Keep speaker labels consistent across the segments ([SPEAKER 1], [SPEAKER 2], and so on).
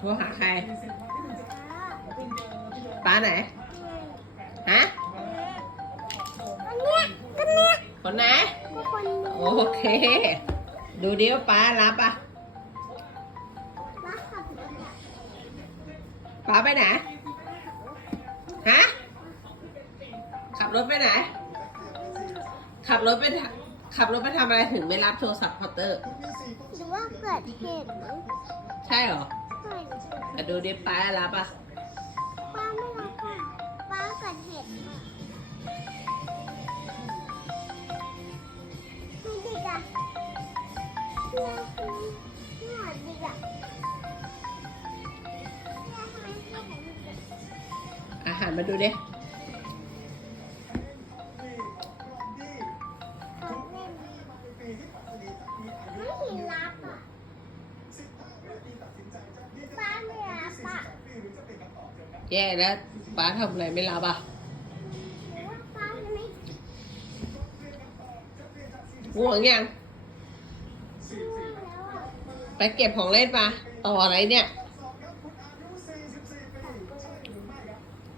[SPEAKER 1] โทรหาใครป้าไหน ฮะ
[SPEAKER 2] อันเนี้ยก็เนี้ย
[SPEAKER 1] คนไหน
[SPEAKER 2] ก็คนนี้
[SPEAKER 1] โอเค ดูดิว่าป้ารับอะ
[SPEAKER 2] รักขับรถอะ
[SPEAKER 1] ป้าไปไหน ฮะ ขับรถไปไหน ขับรถไปทำขับรถไปทำอะไรถึงไม่รับโทรศัพท์พอตเตอร์
[SPEAKER 2] หรือว่าเกิดเหตุไหม
[SPEAKER 1] ใช่เหรอ
[SPEAKER 2] ใช่
[SPEAKER 1] อะดูดิป้ารับอะ
[SPEAKER 2] ป้าไม่รับค่ะป้ากัดเหตุค่ะไม่ดีจ้ะเนี่อเนี่ยดีจ้ะนี่ยทำไมเนี่ยผมดีจ้ะ
[SPEAKER 1] อาหารมาดูดิ แย่แล้วป้าทำอะไรไม่รับอะ
[SPEAKER 2] หรือว่าป้าไม่
[SPEAKER 1] ง่วงยัง ไปเก็บของเล่นมาต่ออะไรเนี่ย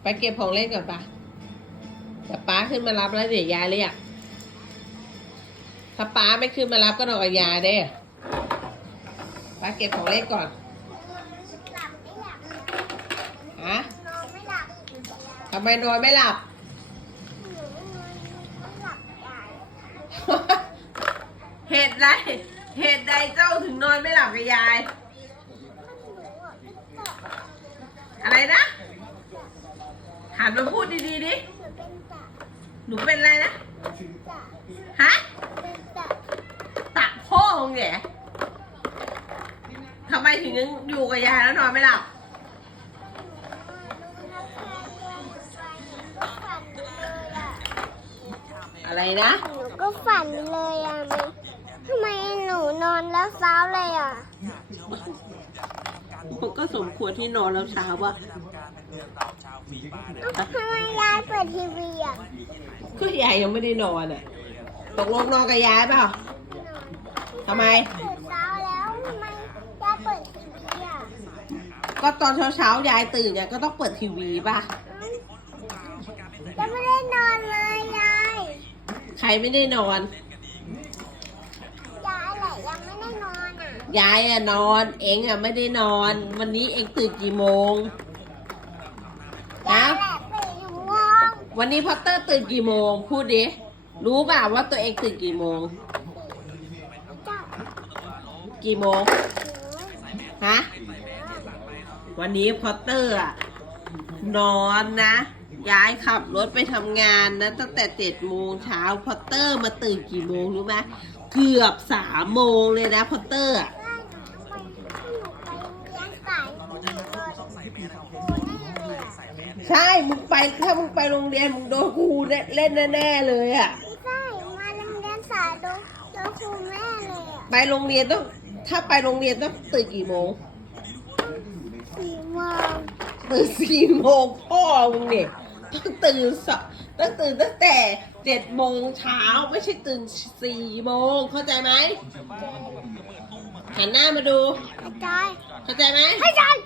[SPEAKER 1] ไปเก็บของเล่นก่อนปะแต่ป้าขึ้นมารับแล้วเดี๋ยวยายเรียกถ้าป้าไม่ขึ้นมารับก็นอนกับยายเด้ป้าเก็บของเล่นก่อน
[SPEAKER 2] หลับไม่หลับ
[SPEAKER 1] ฮะ
[SPEAKER 2] นอนไม่หลับ
[SPEAKER 1] ทำไมนอนไม่หลับ
[SPEAKER 2] หนูนอนไม่หลับใหญ่
[SPEAKER 1] เหตุใดเหตุใดเจ้าถึงนอนไม่หลับกับยาย
[SPEAKER 2] หนูอะไม่เกาะ
[SPEAKER 1] อะไรนะ หันมาพูดดีๆดิ
[SPEAKER 2] หนูเป็นจ่า
[SPEAKER 1] หนูเป็นอะไรนะ
[SPEAKER 2] จ่า
[SPEAKER 1] ฮะ
[SPEAKER 2] เป็นจ่า
[SPEAKER 1] ตักพ่อมึงแหละทำไมถึงยังอยู่กับยายแล้วนอนไม่หลับ อะไรนะ
[SPEAKER 2] หนูก็ฝันเลยอะมิทำไมหนูนอนแล้วเช้าเลยอะ
[SPEAKER 1] มันก็สมควรที่นอนแล้วเช้าว่ะ
[SPEAKER 2] ทำไมยายเปิดทีวีอะ
[SPEAKER 1] ก็ยายยังไม่ได้นอนอะ ตกลงนอนกับยายเปล่าทำไม
[SPEAKER 2] เปิดเช้าแล้วทำไมยายเปิดทีวีอะ
[SPEAKER 1] ก็ตอนเช้าๆยายตื่นยายก็ต้องเปิดทีวีป่ะ
[SPEAKER 2] ยังไม่ได้นอนเลยยาย
[SPEAKER 1] ใครไม่ได้นอน
[SPEAKER 2] ยายแหละยังไม่ได้นอนอะ
[SPEAKER 1] ยายอะนอน เองอะไม่ได้นอน วันนี้เองตื่นกี่โมง
[SPEAKER 2] ยา
[SPEAKER 1] นะ
[SPEAKER 2] ยแหละตื่นอยู่วง
[SPEAKER 1] วันนี้พอตเตอร์ตื่นกี่โมง พูดดิ รู้ป่ะว่าตัวเองตื่นกี่โมง
[SPEAKER 2] เจ้า
[SPEAKER 1] กี่โมง
[SPEAKER 2] หนู
[SPEAKER 1] ฮะ วันนี้พอตเตอร์อะนอนนะ ย้ายขับรถไปทำงานนะตั้งแต่เจ็ดโมงเช้าพอตเตอร์มาตื่นกี่โมงรู้ไหมเกือบสามโมงเลยนะพอตเตอร์อะ
[SPEAKER 2] ได้หนูไปหนูไปเลี้ยงสายหนูโดนครูแน่เลยอะ
[SPEAKER 1] ใช่ มึงไปถ้ามึงไปโรงเรียนมึงโดนครูเล่นแน่ๆเลยอะ
[SPEAKER 2] ไม่ใช่มาโรงเรียนสายโดนโดนครูแม่เลยอะ
[SPEAKER 1] ไปโรงเรียนต้องถ้าไปโรงเรียนต้องตื่นกี่โมง
[SPEAKER 2] สี่โมง
[SPEAKER 1] ตื่นสี่โมงพ่อมึงเนี่ย ต้องตื่นสต้องตื่นตั้งแต่เจ็ดโมงเช้าไม่ใช่ตื่นสี่โมงเข้าใจไหมหันหน้ามาดู
[SPEAKER 2] อาจารย์
[SPEAKER 1] เข้าใจไหม
[SPEAKER 2] อาจารย์